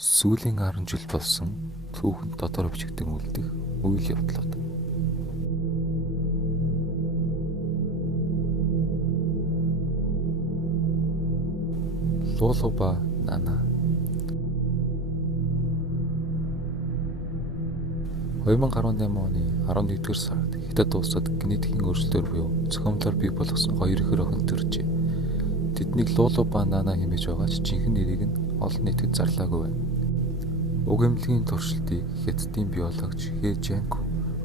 Сүүлийн 10 жил болсон түүхэнд дотор бичигдэн үлдэх үйл явдлууд. Луулуба Нана 2018 оны 11-р сард Хятад улсад генетикийн өөрчлөлтөөр буюу зохиомлоор бий болгосон хоёр ихэр охин төржээ. Тэднийг Луулуба Нана хэмээж байгаа ч жинхэнэ нэрийг нь олон нийтэд зарлаагүй байна. Уг эмнэлгийн туршилтыг Хятадын биологч Хэ Жэнку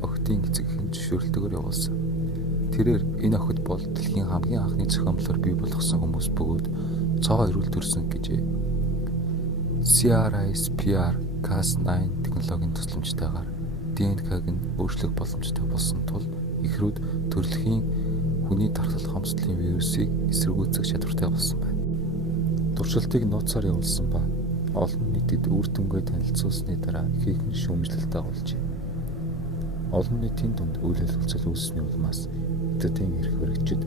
охидын эцэг эхийн зөвшөөрлөтөөр явуулсан. Тэрээр энэ охид бол дэлхийн хамгийн анхны зохиомлоор бий болгосон хүмүүс бөгөөд цоо эрүүл төрсөн гэжээ. CRISPR-Cas9 технологийн тусламжтайгаар ДНК-г нь өөрчлөх боломжтой болсон тул ихрүүд төрөлхийн хүний тархалт хомсдлын вирусыг эсэргүүцэх чадвартай болсон байна. Туршилтыг нууцаар явуулсан ба олон нийтэд үр дүнгээ танилцуулсны дараа ихээхэн шүүмжлэлт агуулжээ. Олон нийтийн дунд үйл ажиллагаа үүссэний улмаас Хятадын эрх баригчид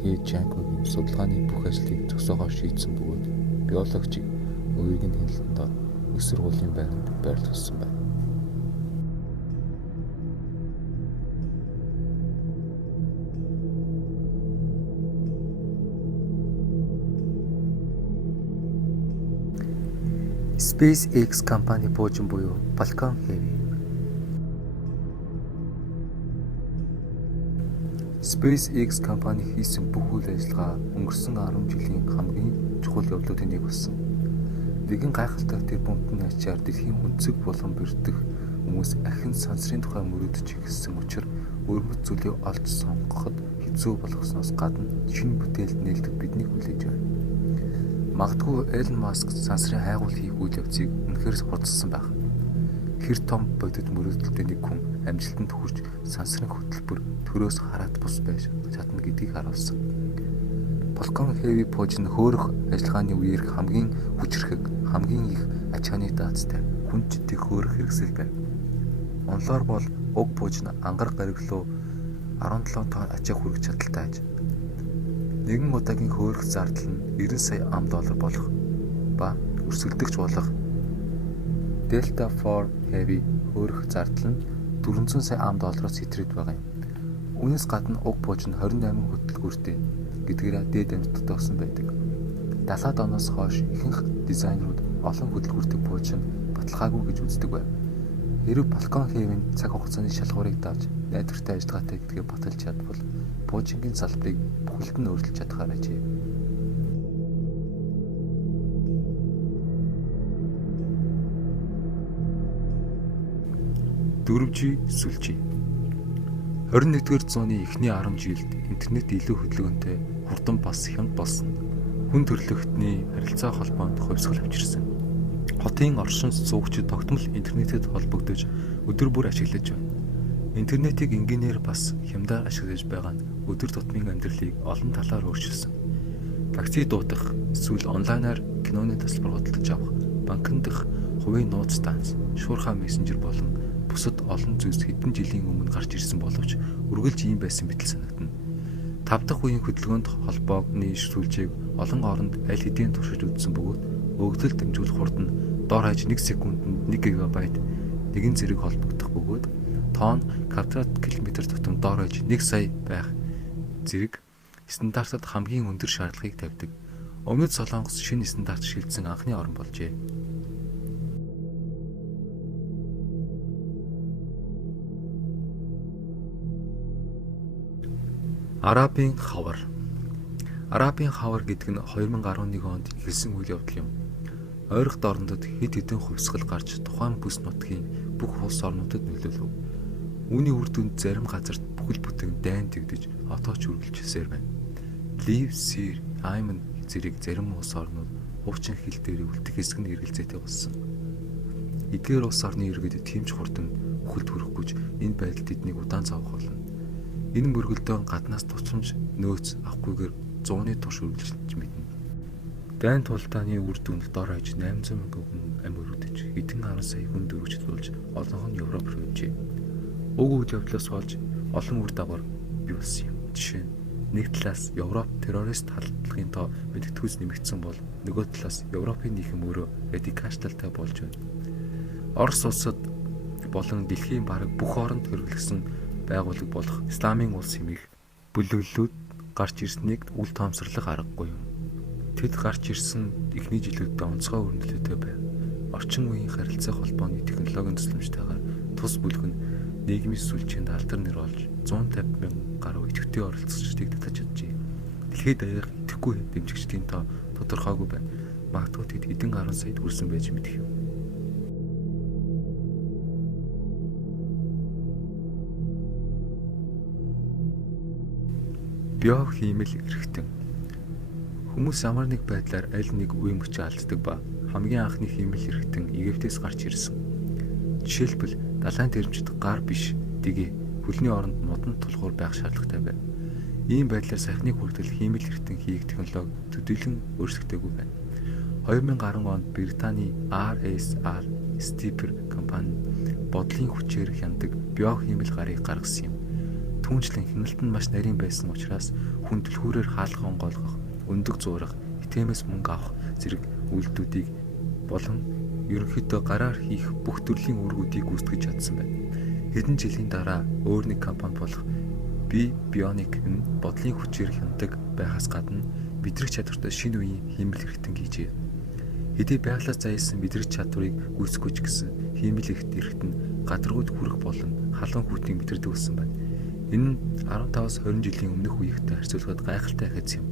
Хэ Жэнкугийн судалгааны бүх ажлыг зогсоогоо шийдсэн бөгөөд биологчийг өвийг нь хяналтанд ор их сургуулийн байранд байрлуулсан байна. SpaceX компани буужин буюу Falcon Heavy. SpaceX компани хийсэн бүх үйл ажиллагаа өнгөрсөн 10 жилийн хамгийн чухал явдлуудын нэг болсон. Нэгэн гайхалтай тэрбумтны ачаар дэлхийн өнцөг болгон бэрдэх хүмүүс ахин сансрын тухай мөрөдөж эхэлсэн учраас өрмөц зүйлийг олж сонгоход хэцүү болгосноос гадна шинэ бүтээлд нээлтд бидний хүлээж байна. Магадгүй Элон Маск сансрын хайгуул хийх үйл явцыг үнэхээр хурдсан байх. Хэр том бодит мөрөөдөлтэй нэг хүн амжилтанд хүрч сансрын хөтөлбөр төрөөс хараад бус байж чадна гэдгийг харуулсан. Falcon Heavy пуужин хөөрөх ажиллагааны үеэр хамгийн хүчрхэг, хамгийн их ач хааны даацтай хүнчтэй хөөрөх хэрэгсэл байв. Онлоор бол уг пуужин ангар гариглуу 17 тонн ачааг хүргэж чадaltaй аж. Нэгэн удаагийн хөөрөх зардал нь 90 сая $90 болох ба өрсөлдөгч болох Delta IV Heavy хөөрөх зардал нь 400 сая $10-оос сэтрээд байгаа юм. Үүнээс гадна уг пуужин 28 хөтөлбөртэй гэдгээрээ дээд амжилттай болсон байдаг. 70-аад оноос хойш ихэнх дизайнерууд олон хөтөлбөртэй пуужин баталгаагүй гэж үздэг байв. Хэрв Falcon Heavy-ийн цаг хугацааны шалгуурыг давж найдвартай ажиллагаатай гэдгээ баталж чадвал пуужингийн салбарыг бүхэлд нь өөрчилж чадхаар ажээ. Дөрвжи сүлжээ. 21-р зууны эхний 10 жилд интернет илүү хөдөлгөөнтэй, хурдан бас хямд болсон. Хүн төрөлхтний харилцаа холбоонд хувьсгал авчирсан. Хотын оршин суугчид тогтмол интернетэд холбогдож өдөр бүр ашиглаж байна. Интернетийг энгийнээр бас хямдаар ашиглаж байгаа нь өдөр тутмын амьдралыг олон талаар өөрчилсөн. Такси дуудах, эсвэл онлайнаар киноны тасалбар худалдаж авах, банкнд дах, хувийн нууц станц, шуурхай мессенжер болон бусад олон зүйлс хэдэн жилийн өмнө гарч ирсэн боловч үргэлж ийм байсан мэт санагдана. 5 дахь үеийн хөдөлгөөнд холбоогны сүлжээг олон оронд аль хэдийн туршиж үзсэн бөгөөд өгдөл дамжуулах хурд нь дор хаяж 1 секундэд 1 гигабайт нэгэн зэрэг холбогдох бөгөөд тонн квадрат километр тутам дор хаяж 1 сая байх зэрэг стандартад хамгийн өндөр шаардлагыг тавьдаг. Өмнөд Солонгос шинэ стандарт шилжсэн анхны орн болжээ. Арабын хавар. Арабын хавар гэдэг нь 2011 онд эхэлсэн үйл явдал юм. Ойрхон орнуудад хэд хэдэн хувьсгал гарч тухайн бүс нутгийн бүх улс орнуудад нөлөөлөв. Үүний үр дүнд зарим газарт бүхэл бүтэн дайн тэгдэж отооч үргэлжилсээр байна. Лив, Сир, Айман зэрэг зарим улс орнууд хуучин хил дээр үлдэх хэсэг нь эргэлзээтэй болсон. Эдгээр улс орны иргэд тэмч хурдан бүхэлд хүрэхгүйч энэ байдал тэднийг удаан зовох болно. Энэ мөргөлдөөн гаднаас тусламж нөөц авахгүйгээр 100-ны турш үргэлжилж мэднэ. Дайн тулдааны үр дүнд дор хаяж 800 мянган хүн амь өргөдөж хэдэн 10 сая хүн дөрвөлжүүлж олонх нь Европ руу явжээ. Уг үйл явдлаас болж олон үр дагавар бий болсон юм. Жишээ нь Нэг талаас Европ террорист халдлагын тоо мэдтгүүс нэмэгдсэн бол нөгөө талаас Европын нийгэм өөрөө радикалтай болж байна. Орос улсад болон дэлхийн бараг бүх оронд хэрэглэсэн байгууллага болох Исламын улс хэмээх бүлэглэлүүд гарч ирснийг үл тоомсорлох аргагүй юм. Тэд гарч ирсэн эхний жилүүдэд онцгой өрнөлттэй байв. Орчин үеийн харилцаа холбооны технологийн тусламжтайгаар тус бүлэг нь нийгмийн сүлжээнд алдар нэр олж 150 мянган гаруй идэвхтэй оролцогчдыг татаж чаджээ. Дэлхийд даяар идэвхгүй дэмжигчдийн тоо тодорхойгүй байна. Магадгүй тэд хэдэн 10 саяд хүрсэн байж мэдэх юм. Биохимэл эрхтэн. Хүмүүс ямар нэг байдлаар аль нэг үе мөчөө алддаг ба хамгийн анхны хиймэл эрхтэн Египтээс гарч ирсэн. Жишээлбэл далайн тэрэмжид гар биш дэгээ хөлний оронд модон тулгуур байх шаардлагатай байна. Ийм байдлаар сахины хүртэл хиймэл эрхтэн хийх технологи төдийлөн өөрчлөгдөөгүй байна. 2010 онд Британий RSR Stepper компани бодлын хүчээр хяндаг биохимэл гарыг гаргасан юм. Түүнчлэн хяналт нь маш нарийн байсан учраас хүн түлхүүрээр хаалга онгойлгох, өндөг зуурах, итэмээс мөнгө авах зэрэг үйлдэлүүдийг болон ерөнхийдөө гараар хийх бүх төрлийн үүргүүдийг гүйцэтгэж чадсан байна. Хэдэн жилийн дараа өөр нэг компани болох Bionic нь бодлын хүчээр хяндаг байхаас гадна мэдрэх чадвартай шинэ үеийн хиймэл эрхтэн хийжээ. Хэдий байгалаас зайлсан мэдрэх чадварыг гүйцэтгэж гэсэн хиймэл эрхтэн гадаргууд хүрэх болон халуун хүйтнийг мэдэрдэг болсон байна. Энэ нь 15-аас 20 жилийн өмнөх үеийнхтэй харьцуулахад гайхалтай хэц юм.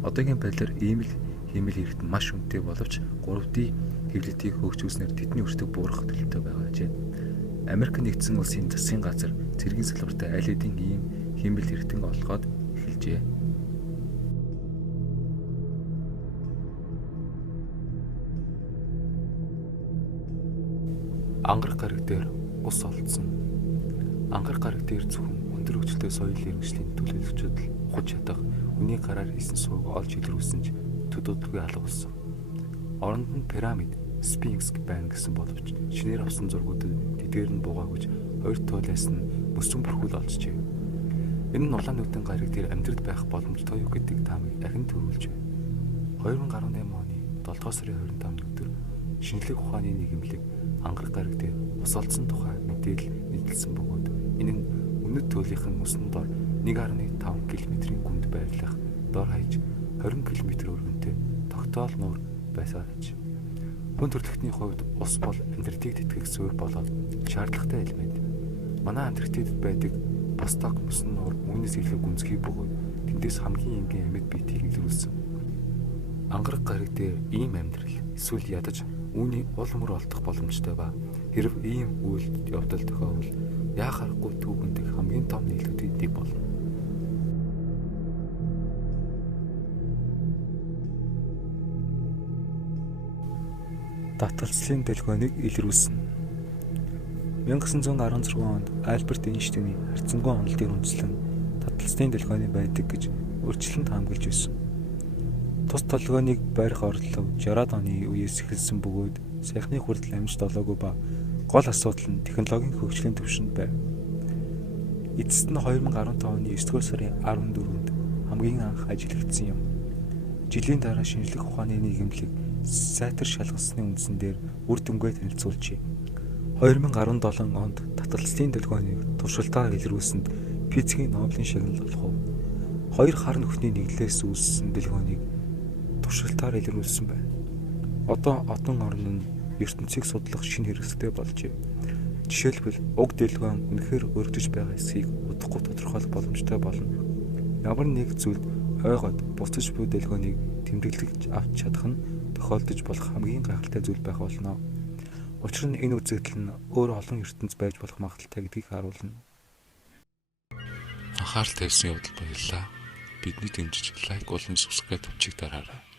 Одоогийн байдлаар ийм л хиймэл эрхтэн маш үнэтэй боловч 3D хэвлэлтийг хөгжүүлснээр тэдний өртөг буурах төлөвтэй байгаа ажээ. Америк нэгдсэн улсын засгийн газар цэргийн салбартай аль хэдийн ийм хиймэл эрхтэн олгоод эхэлжээ. Ангарах гариг дээр ус олдсон. Ангарах гариг дээр зөвхөн өндөр хөгжилтэй соёлын иргэншлийн төлөөлөгчид л ухаж чадах хүний гараар хийсэн сууг олж илрүүлсэн ч төдөөдөргүй алга болсон. Оронд нь пирамид, Спинкс байна гэсэн боловч шинээр авсан зургуудад тэдгээр нь бугаагж хоёр туйлаас нь мөсөн бүрхүүл олжжээ. Энэ нь улаан нүдэн гариг дээр амьдрал байх боломжтой юу гэдэг таамыг дахин төрүүлж байна. 2018 оны 7 сарын 25-ны өдөр шинжлэх ухааны нийгэмлэг ангарах гариг дээр ус олдсон тухай мэдээлэл нийтэлсэн бөгөөд энэ нь үнэт туйлынхан мөсөн дор 1.5 км-ийн гүнд байрлах дор хаяж 20 км өргөнтэй тогтоол нуур байсан гэж. Хүн төрөлхтний хувьд ус бол амьдралыг тэтгэх суурь болоод шаардлагатай элемент. Манай амьдралд байдаг босток мөсөн нуур үүнээс илүү гүнзгий бөгөөд тэндээс хамгийн энгийн амьд биетийг илрүүлсэн. Ангарах гариг дээр ийм амьдрал эсвэл ядаж үүний уул мөр олдох боломжтой ба хэрв ийм үйл явдал тохиолвол яа харахгүй түүхэнд хамгийн том нийлүүдийн нэг болно. Татгалзлын дэлгөөнийг илрүүлсэн. 1916 онд Альберт Эйнштейний харьцангуй онолтыг үндэслэн татгалзлын дэлгөөний байдаг гэж өөрчлөлт хаамжилж байсан. Тус толгойныг барих орлого 60-аад оны үеэс эхэлсэн бөгөөд саяхны хүртэл амжилт олоогүй ба гол асуудал нь технологийн хөгжлийн түвшинд байв. Эцэст нь 2015 оны 9-р сарын 14-нд хамгийн анх ажиглагдсан юм. Жилийн дараа шинжлэх ухааны нийгэмлэг сайтар шалгасны үндсэн дээр үр дүнгээ танилцуулжээ. 2017 онд татгалзлын дэлгөөнийг туршилтаар илрүүлсэнд физикийн Нобелийн шагнал олох уу. Хоёр хар нүхний нэглэлээс үүссэн дэлгөөнийг туршилтаар илрүүлсэн байна. Одоо одон орн нь ертөнцийг судлах шинэ хэрэгсэлтэй болжээ. Жишээлбэл уг дэлгөөн үнэхээр өргөдөж байгаа эсхийг удахгүй тодорхойлох боломжтой болно. Ямар нэг зүйлд ойгоод буцаж буй дэлгөөнийг тэмдэглэж авч чадах нь тохиолдож болох хамгийн гайхалтай зүйл байх болно. Учир нь энэ үзэгдэл нь өөр олон ертөнц байж болох магадaltaй гэдгийг харуулна. Анхаарал тавьсан явдал баярлалаа. Бидний дэмжиж лайк болон subscribe тавьчих дараарай.